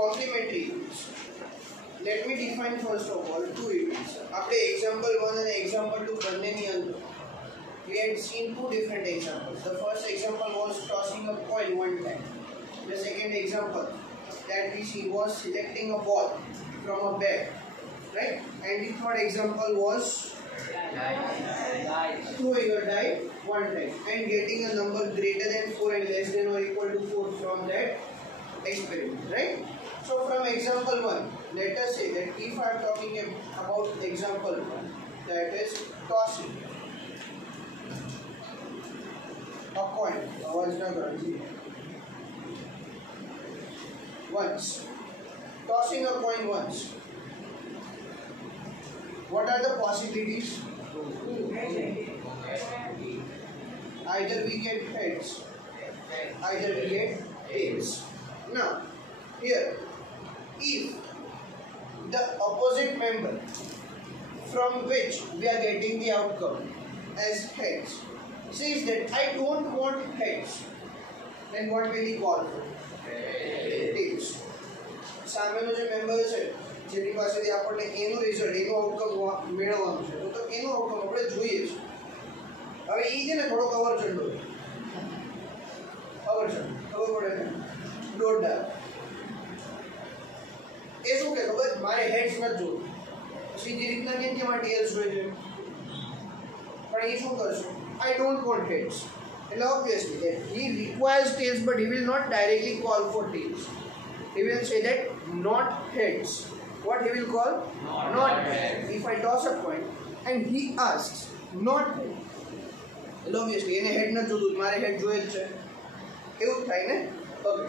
complementary units. Let me define first of all two units. After example 1 and example 2 બંનેની અંદર we had seen two different examples. The first example was tossing a coin one time. The second example that we see was selecting a ball from a bag, right? And the third example was throwing a die one time and getting a number greater than 4 and less than or equal to 4 from that experiment, right? So from example 1, let us say that if I am talking about example 1, that is tossing a coin, once, tossing a coin once. What are the possibilities? Either we get heads, either we get tails. Now, here, if the opposite member from which we are getting the outcome as heads says that I don't want heads, then what will he call? Tails. સામેનો જે member છે જેની પાસેથી આપણને એનું result એનું outcome મેળવવાનું છે તો એનું આઉટકમ આપણે જોઈએ છે. હવે એ છે ને થોડો કવરચંડો ખબર પડે ને દોડડા એ શું કે ખબર મારે હેડ્સ નથી જોવું સીધી રીતના કેમ કે મારે ટેલ્સ જોઈએ છે પણ એ શું કરશે I don't want heads. And obviously that he requires tails, but he will not directly call for tails. He will say that not heads. What he will call? Not heads. If I toss a coin and he asks not head, and obviously એને head નથી જોતું મારે head જોઈએ જ છે એવું થાય ને. ઓકે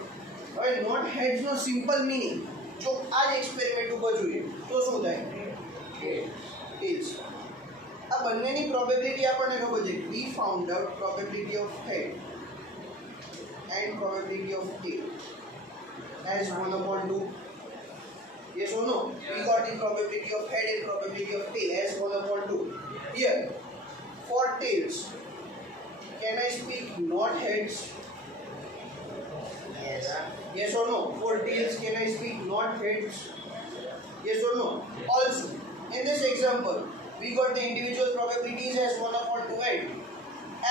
હવે not heads નો સિમ્પલ મીનિંગ જો આ જ એક્સપેરિમેન્ટ ઉપર જોઈએ તો શું થાય? tails. આ બંનેની પ્રોબેબિલિટી આપણને ખબર છે. We found out probability of head and probability of tail as 1/2. Yes or no? We got the probability of head and probability of tail as 1/2. Here, for tails, can I speak not heads? Yes or no? For tails, can I speak not heads? Yes or no? Also, in this example, we got the individual probabilities as 1/2 and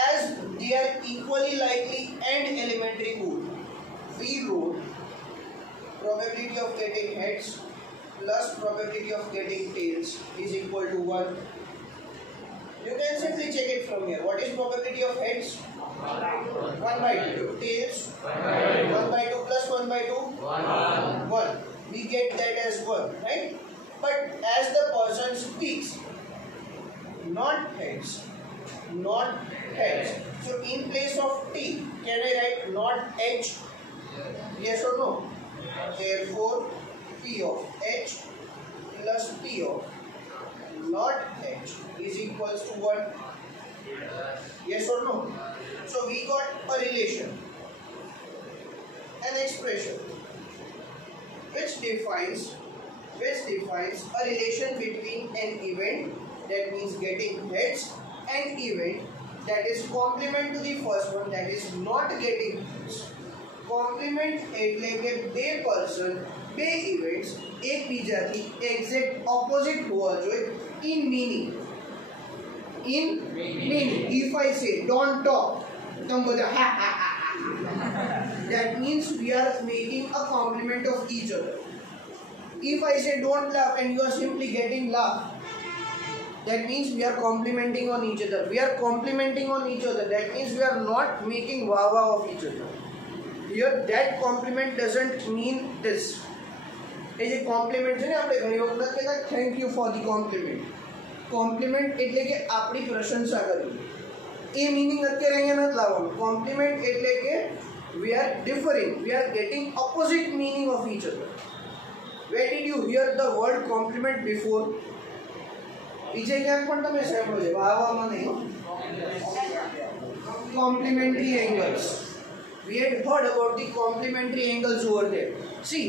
as they are equally likely and elementary good, we wrote probability of getting heads plus probability of getting tails is equal to 1. You can simply check it from here. What is probability of heads? 1/2. Tails? 1/2 plus 1/2? 1. We get that as 1, right? But as the person speaks, not heads. So in place of T, can I write not H? Yes or no? Therefore, P of H plus P of not H is equals to 1. Yes or no? So we got a relation, an expression which defines a relation between an event, that means getting heads, and event that is complement to the first one, that is not getting heads. Complement એટલે કે બે person બે events એકબીજાથી exact opposite હોવા જોઈએ in meaning. If I say don't talk, તમે બધા ha ha ha, that means we are making a complement of each other. If I say don't laugh and you are simply getting laugh, that means we are complimenting on each other. We are complimenting on each other. That means we are not making wow of each other. Here that compliment doesn't mean this. એ જે compliment છે ને આપણે ઘણી વખત કહેતા thank you for the compliment. Compliment એટલે કે આપણી પ્રશંસા કરવી. એ મિનિંગ અત્યારે અહીંયા નથી લાવવાનું. કોમ્પ્લિમેન્ટ એટલે કે we are differing, we are getting opposite meaning of each other. Where did you hear the word compliment before? બીજે ક્યાંક પણ તમે સાંભળો છે વાહવામાં નહીં. Complementary angles. We had heard about the complementary angles over there. See,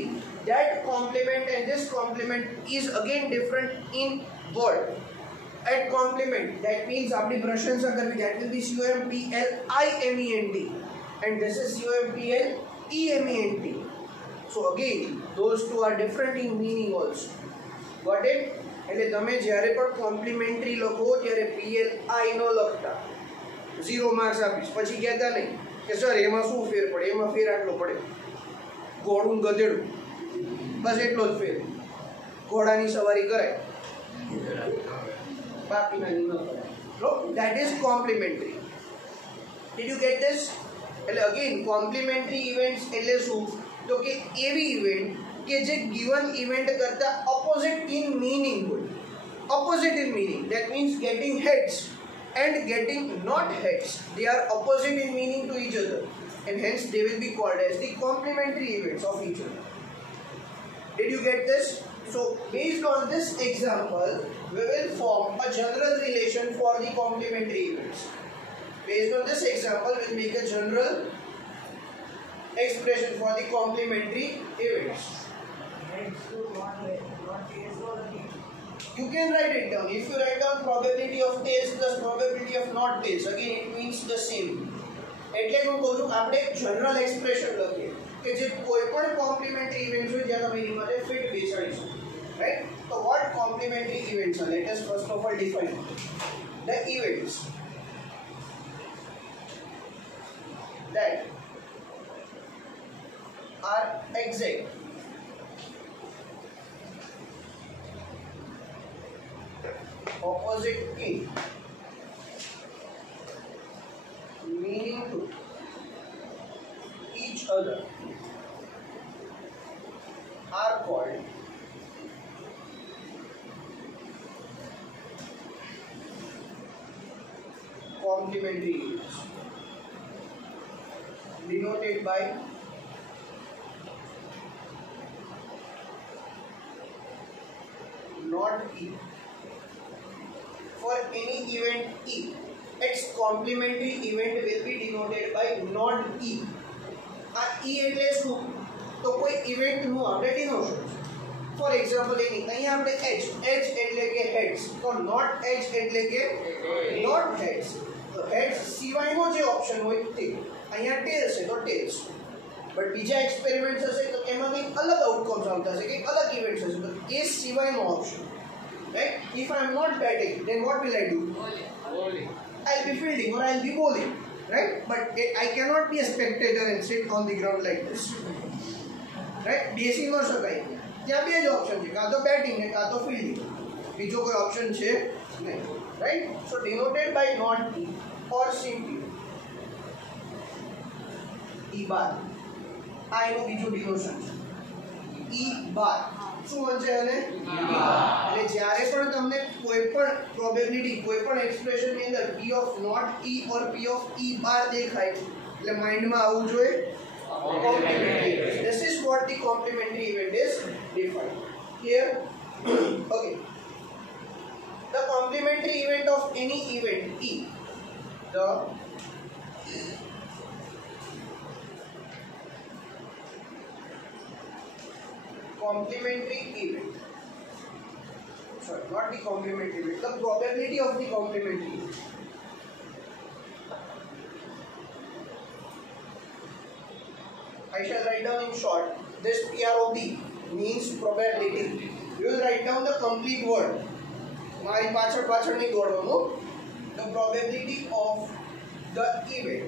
that complement and this complement is again different in word. At complement, that means आपकी प्रशंसा करवी, that will be COMPLIMENT, and this is COMPLEMENT. So again, those two are different in meaning also. Got it? એટલે તમે જ્યારે પણ complimentary લખો ત્યારે PLI નો લખતા, 0 marks આપીશ. પછી કહેતા નહીં કે સર એમાં શું ફેર પડે, એમાં ફેર આટલો પડે, ઘોડું ગધેડું બસ એટલો જ ફેર, ઘોડાની સવારી કરાય બાકીના ન કરાય. That is complimentary. Did you get this? એટલે again complimentary events એટલે શું, તો કે એવી ઇવેન્ટ કે જે given event કરતા opposite in meaning હોય. Opposite in meaning, that means getting heads and getting not heads, they are opposite in meaning to each other, and hence they will be called as the complementary events of each other. Did you get this? So based on this example, we will form a general relation for the complementary events. Based on this example, we will make a general expression for the complementary events. You can write it down. If you write down probability of tails plus probability of not tails, again it means the same. એટલે હું કહું છું આપણે general expression લખીએ કે જે કોઈ પણ કોમ્પ્લિમેન્ટરી ઇવેન્ટ્સ હોય ત્યાં તમે એની માટે ફિટ બેસાડીશું, રાઈટ? તો what complementary events are? Let us first of all define the events that are exact opposite in meaning to each other are called complementary events, denoted by not E. For any event E, its complementary event will be denoted by not E. આ E એટલે શું? તો કોઈ event નું આપણે ડિનોશન. For example એની અહીંયા આપણે H એટલે કે heads, તો not H એટલે કે not heads. તો heads સિવાયનો જે ઓપ્શન હોય તે, અહીંયા tails છે તો tails. બટ બીજા એક્સપેરિમેન્ટ્સ હશે તો એમાં કંઈક અલગ આઉટકમ્સ આવતા હશે, કંઈક અલગ ઇવેન્ટ્સ હશે, તો એ સિવાયનો option. Right? If I am not batting, then what will I do? Bowling. I'll be fielding or I'll be bowling. Right? But I cannot be a spectator and sit on the ground like this. Right? બેસી ન શકાય. ત્યાં બે જ option છે, કાં તો batting ને કાં તો ફિલ્ડિંગ, બીજો કોઈ ઓપ્શન છે નહીં. Right? So denoted by not E or simply E bar. આ એનું બીજું ડિનોશન છે. E bar. શું બનશે અને એટલે જ્યારે પણ તમને કોઈ પણ પ્રોબેબિલિટી કોઈ પણ એક્સપ્રેશન ની અંદર P of not E or P of E bar દેખાય એટલે માઇન્ડમાં આવવું જોઈએ complementary event. This is what the complementary event is defined. Clear? Okay. The complementary event of any event E. The complementary event. Sorry, not the complementary event. The probability of the complementary event. I shall write down in short. This PROB means probability. You will write down the complete word. મારી પાછળ નહીં દોડવાનું. The probability of the event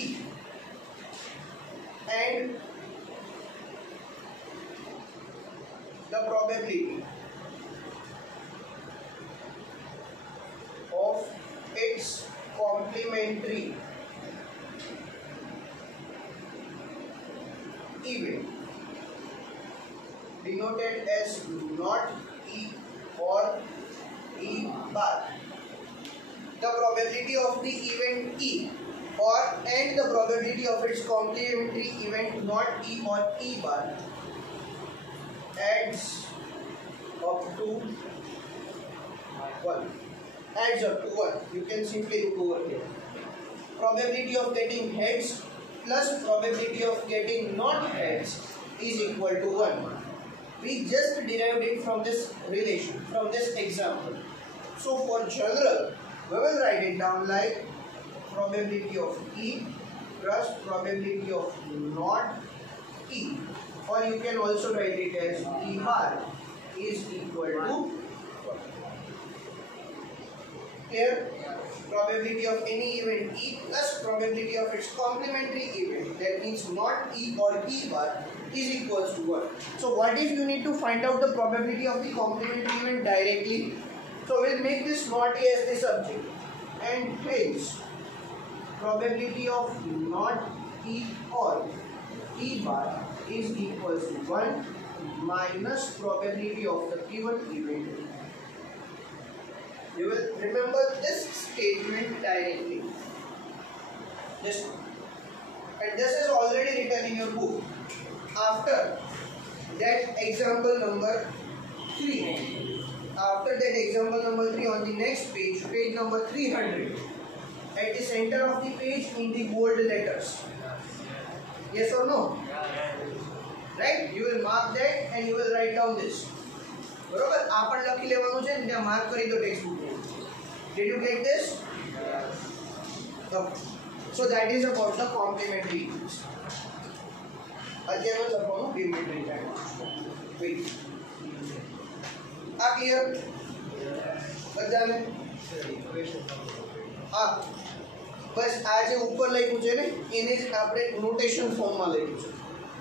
E and the probability of its complementary event denoted as not E or E bar. The probability of the event E or and the probability of its complementary event not E or E bar adds up to 1. Adds up to 1. You can simply look over here. Probability of getting heads plus probability of getting not heads is equal to 1. We just derived it from this relation, from this example. So for general, we will write it down like probability of E plus probability of not E, or you can also write it as E bar is equal to, here, probability of any event E plus probability of its complementary event, that means not E or E bar, is equals to 1. So what if you need to find out the probability of the complementary event directly? So we'll make this not A as the subject, and hence probability of not E or E bar is equals to 1 minus probability of the given event. You will remember this statement directly. This one. And this is already written in your book. After that example number 3. After that example number 3 on the next page, page number 300. At the center of the page in the bold letters. Yes or no? Right? You will mark that and you will write down this. બરોબર આ પણ લખી લેવાનું છે ને ત્યાં mark કરી દો text book. Did you get this? Okay. So that is about the complementary events. અત્યારનો લખવાનું complementary event. Wait. આ ક્લિયર? બધાને? હા. બસ આ જે ઉપર લખ્યું છે ને એને જ આપણે નોટેશન ફોર્મમાં લખ્યું છે.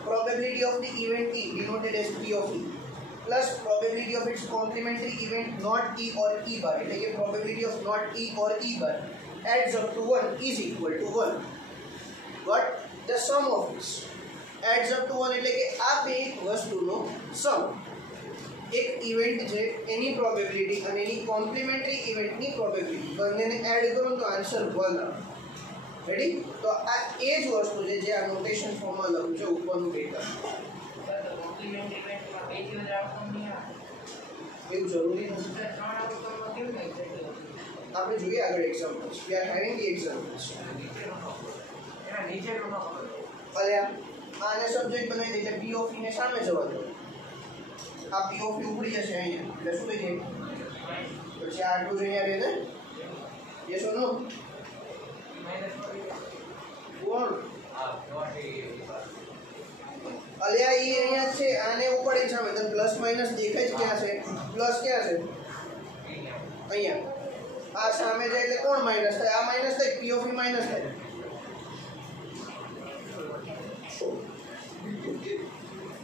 Probability of the event E denoted as P of E plus probability of its complementary event not E or E bar, એટલે કે probability of not E or E bar adds up to 1 is equal to 1. But the sum of this adds up to 1 એટલે કે આ બે વસ્તુનો sum. એક event છે એની probability અને એની કોમ્પ્લિમેન્ટરી ઇવેન્ટની પ્રોબેબિલિટી બંનેને એડ કરો તો આન્સર 1 આવે. રેડી? તો આ એ જ વસ્તુ છે જે આ નોટેશન ફોર્મમાં લખ્યું છે ઉપરનું ડેટા. કોમ્પ્લિમેન્ટરી ઇવેન્ટમાં બે દિવસ આઉટકમ નહીં આવે એવું જરૂરી નથી. આપણે જોઈએ આગળ examples. We are having the examples. એના નીચેનો ન ખબર. અરે આને સબ્જેક્ટ બનાવી દે એટલે પી ઓફ ઈ ને સામે જવા દો. આ પી ઓફ ઈ ઉપડી જશે અહીંયા. એટલે શું થઈ જાય? પછી આટલું જ અહીંયા રહે ને. યસ ઓર નો? કોણ? અલ્યા ઈ અહીંયા છે આને ઉપર એક સામે તો પ્લસ માઈનસ દેખાય છે ક્યાં છે? પ્લસ ક્યાં છે? અહીંયા. આ સામે જાય એટલે કોણ માઈનસ થાય? આ માઈનસ થાય, પી ઓફ ઈ માઈનસ થાય.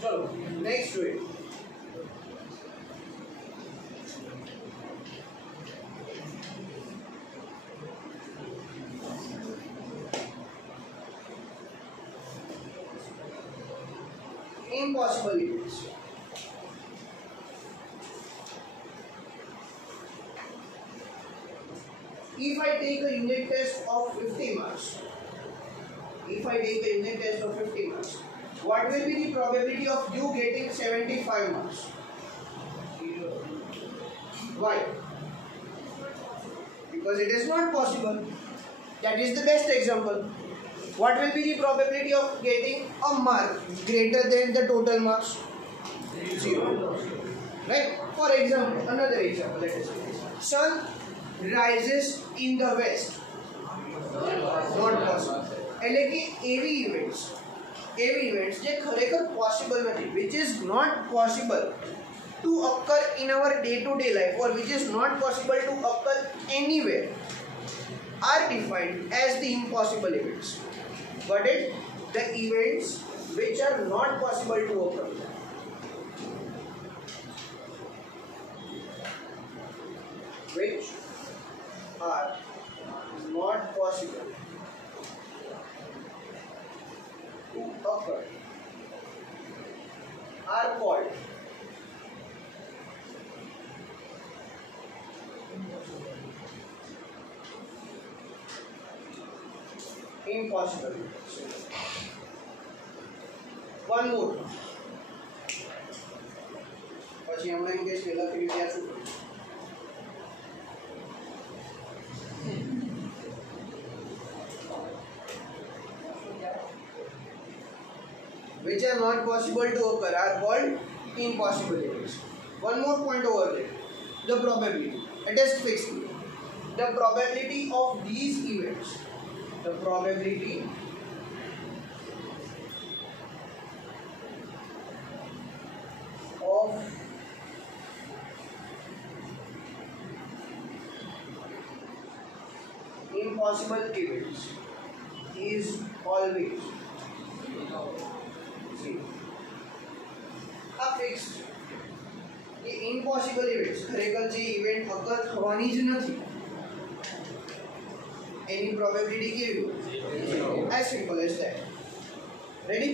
ચલો નેક્સ્ટ જોઈએ. Impossible events. If I take a unit test of 50 marks, what will be the probability of you getting 75 marks? Why? Because it is not possible. That is the best example. What will be the probability of getting a mark greater than the total marks? 0. Right? For example, another example, let us say. Sun rises in the west. Not possible. એટલે કે એવી events જે ખરેખર possible નથી, which is not possible to occur in our day-to-day life or which is not possible to occur anywhere are defined as the impossible events. But the events which are not possible to occur. Which are not possible to occur are called impossible. One more. પછી હમણાં એમ કહીશ પહેલા ફરી ત્યાં શું કરું? Which are not possible to occur are called impossible events. One more point over there. The probability. It is fixed. The probability of these events. The probability impossible events is always 0. આ fix એ impossible events ખરેખર જે event અકર થવાની જ નથી એની probability કેવી હોય? as simple as that. ready?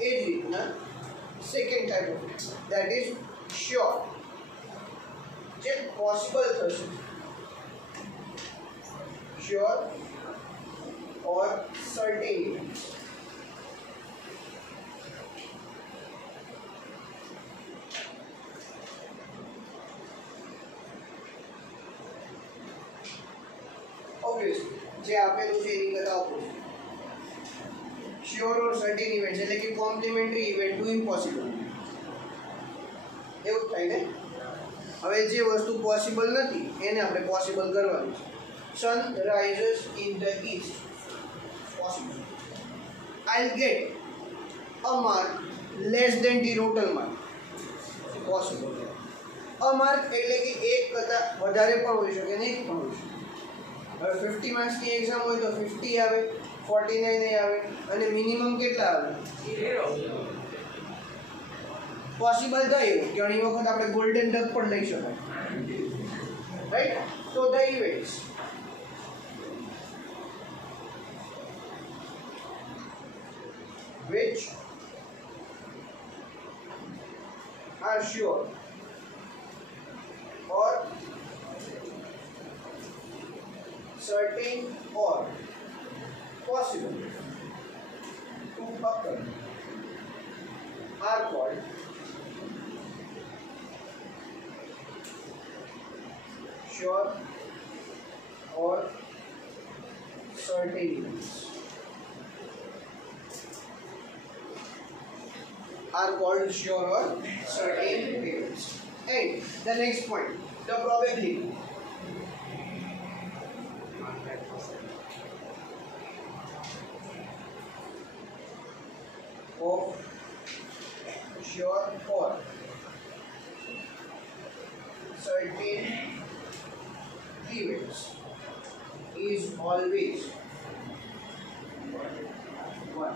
એ જ રીતના second type of it, that is sure, જે possible થશે, sure or certain events. obviously જે આપેલું છે એની કરતા opposite. sure or certain events એટલે કે complementary event to impossible. એવું થાય ને? હવે જે વસ્તુ પોસિબલ નથી એને આપણે પોસિબલ કરવાની છે. sun rises in the east, possible. I'll get a mark less than the total mark, possible. a mark એટલે કે એક કરતા વધારે પણ હોઈ શકે ને એક પણ હોઈ શકે. હવે 50 માર્ક્સની એક્ઝામ હોય તો 50 આવે, 49 નહીં આવે, અને મિનિમમ કેટલા આવે? 0. પોસિબલ થાય ઘણી વખત આપણે ગોલ્ડન ડક પણ લઈ શકાય, રાઈટ? તો the events which are sure or certain or possible to occur are called sure or certain events. Are called sure or certain events. And the next point, the probability. Of sure or certain events is always 1.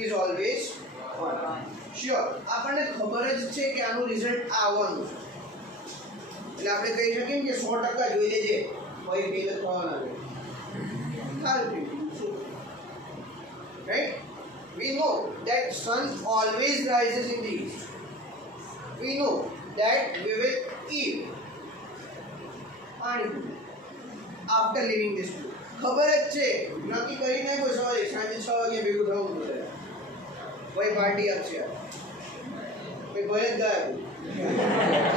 is always 1. Sure, આપણને ખબર જ છે કે આનું result આવવાનું છે એટલે આપણે કહી શકીએ કે 100% જોઈ લેજે કોઈ ફેલ થવાના છે. Right? We know that sun always rises in the east. We know that we will eat after leaving this food. ખબર જ છે, નક્કી કરી નાખ્યું સવારે સાંજે 6 વાગે ભેગું થવું પડે, કોઈ પાર્ટી આપશે, કોઈ ભલે જ ગાય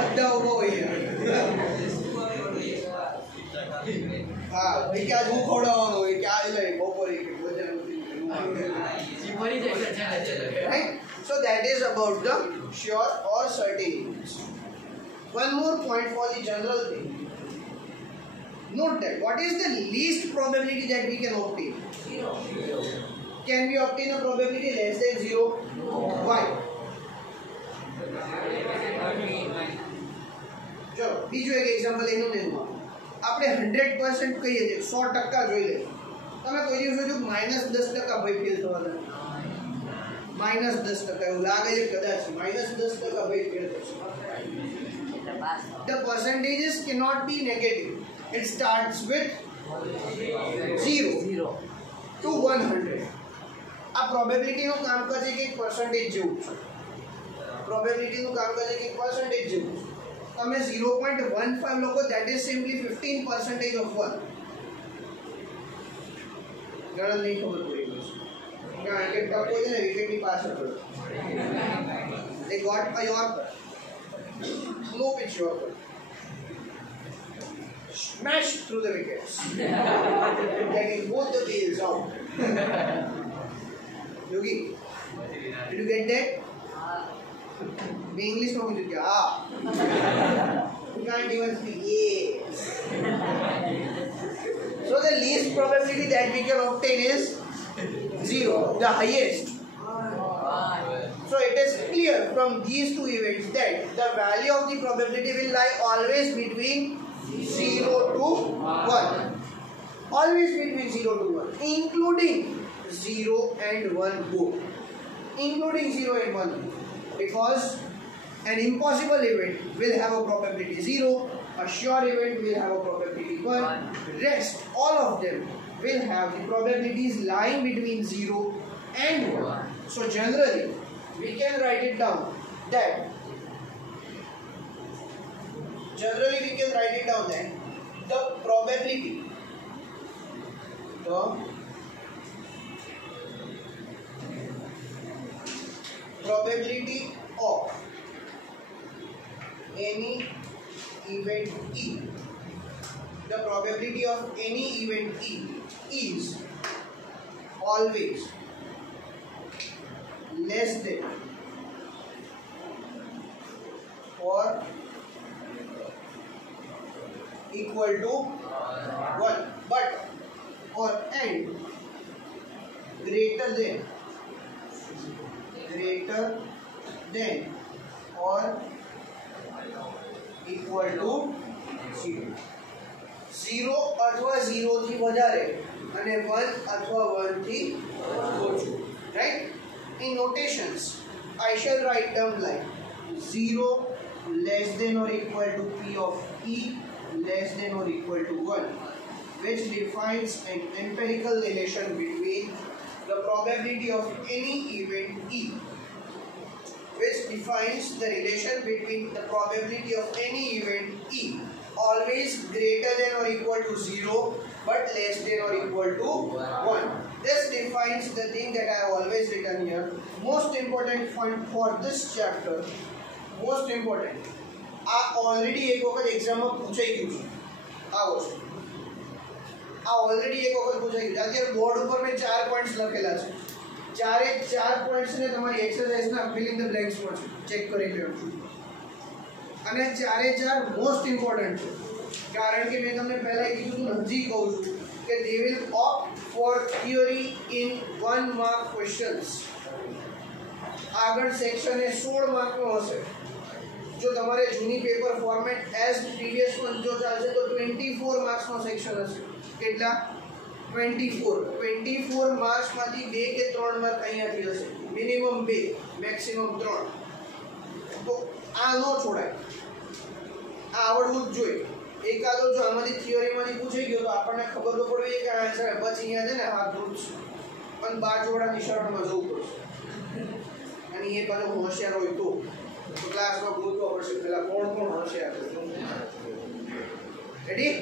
બધા ઉભો હોય. હા ભાઈ કે આજ હું ખવડાવવાનું હોય કે આજ લઈ બપોરે કે ભોજન. Right? So that is about the sure or certain events. One more point for the general thing. Note that what is the least probability that we can obtain? 0. Can we obtain a probability less than 0? No. Why? ચલો બીજું એક example એનું લેવું. આપણે 100% કહીએ છીએ, 100% જોઈ લઈએ. તમે કોઈ દિવસ જો -10% ભાઈ ફેલ થવાના, -10% એવું લાગે છે કદાચ -10% ભાઈ ફેલ થશે. The percentages cannot be negative. It starts with 0 to 100. આ પ્રોબેબિલિટીનું કામકાજ એક પરસેન્ટેજ જેવું છે. પ્રોબેબિલિટીનું કામકાજ એક પરસેન્ટેજ જેવું છે. તમે 0.15 લોકો, that is simply 15% of 1. ગણત નહીં ખબર પડી ગઈ, કારણ કે ટકો છે ને વિકેટની પાછળ પડે. They got a Yorker. No pitch Yorker. Smash through the wickets, getting both the tails out. Yogi, did you get that? The English no you can't even speak. Yes. So the least probability that we can obtain is 0. The highest. So it is clear from these two events that the value of the probability will lie always between 0 to 1. Always between 0 to 1, including 0 and 1 both. Including 0 and 1, because an impossible event will have a probability 0, a sure event will have a probability 1, rest all of them will have the probabilities lying between 0 and 1. So generally we can write it down that the probability of any event E, the probability of any event E is always less than or equal to 1, but or and greater than or equal to 0. 0 अथवा 0 થી વધારે અને 1 अथवा 1 થી ઓછું. Right? In notations, I shall write down like 0 less than or equal to P of E less than or equal to 1, which defines an empirical relation between the probability of any event E, which defines the relation between the probability of any event E always greater than or equal to 0 but less than or equal to 1. This defines the thing that I have always written here. Most important point for this chapter, most important, already एक वक्त exam में पूछाई गયું છે આ વસ્તુ, already एक वक्त પૂછાઈ ગયું. અત્યારે બોર્ડ ઉપર મેં 4 પોઈન્ટ્સ લખેલા છે, ચારે 4 પોઈન્ટ્સ ને તમારી એક્સરસાઇઝના ફિલ ઇન ધ બ્લેન્ક્સ માં છે, ચેક કરી લેજો. અને ચારે 4 મોસ્ટ ઇમ્પોર્ટન્ટ છે, કારણ કે મેં તમને પહેલા કીધું હતું, હજી કહું છું કે they will opt for theory in 1 mark questions. આગળ સેક્શન એ 16 માર્ક નો હશે. જો તમારે જૂની paper format as previous one જો ચાલશે તો 24 માર્ક્સ નો સેક્શન હશે. કેટલા? 24 માર્ક્સ માંથી 2 કે 3 માર્ક અહીંયાથી હશે, મિનિમમ 2, મેક્સિમમ 3. તો આ નો છોડાય, આ આવડવું જ જોઈએ. એકાદો જો આમાંથી થિયરીમાંથી પૂછાઈ ગયો તો આપણને ખબર તો પડવી કે આન્સર પછી અહીંયા છે ને હાથ ધૂળ છે, પણ બાજુવાળાની શરણમાં જવું પડશે. અને એ પાછો હોશિયાર હોય તો ક્લાસમાં ગોતવા પડશે પેલા કોણ હોશિયાર છે. રેડી?